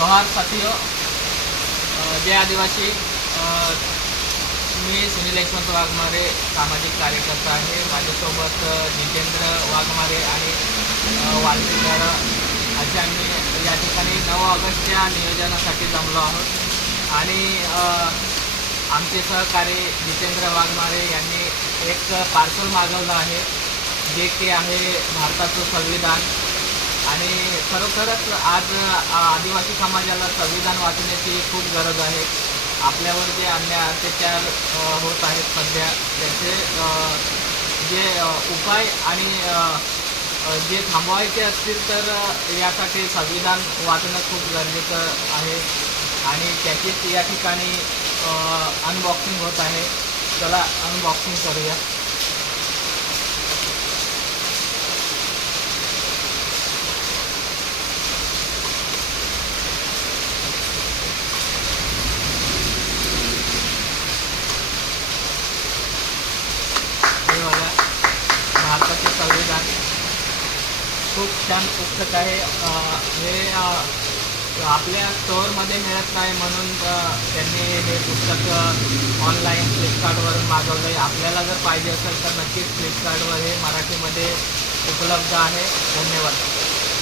जोहार साथियों, जय आदिवासी। मी सुनील यशवंत वाघमारे, सामाजिक कार्यकर्ता आहे। माझ्यासोबत जितेंद्र वाघमारे आणि वाल्मिकर असे आम्ही या ठिकाणी 9 ऑगस्टच्या नियोजनासाठी जमलो आहोत। आणि आमचे सहकारी जितेंद्र वाघमारे यांनी एक पार्सल मागवलं आहे, जे की आहे भारताचं संविधान। आणि खरोखरच आज आदिवासी समाजाला संविधान वाचण्याची खूप गरज आहे। आपल्यावर जे अन्याय अत्याचार होत आहेत सध्या, त्याचे जे उपाय आणि जे थांबवायचे असतील तर यासाठी संविधान वाचणं खूप गरजेचं आहे। आणि त्याचीच या ठिकाणी अनबॉक्सिंग होत आहे। चला अनबॉक्सिंग करूया। हे बघा, भारताचे संविधान खूप छान पुस्तक आहे। हे आपल्या स्टोअरमध्ये मिळत नाही, म्हणून त्यांनी हे पुस्तक ऑनलाईन फ्लिपकार्टवरून मागवलं आहे। आपल्याला जर पाहिजे असेल तर नक्कीच फ्लिपकार्टवर हे मराठीमध्ये उपलब्ध आहे। धन्यवाद।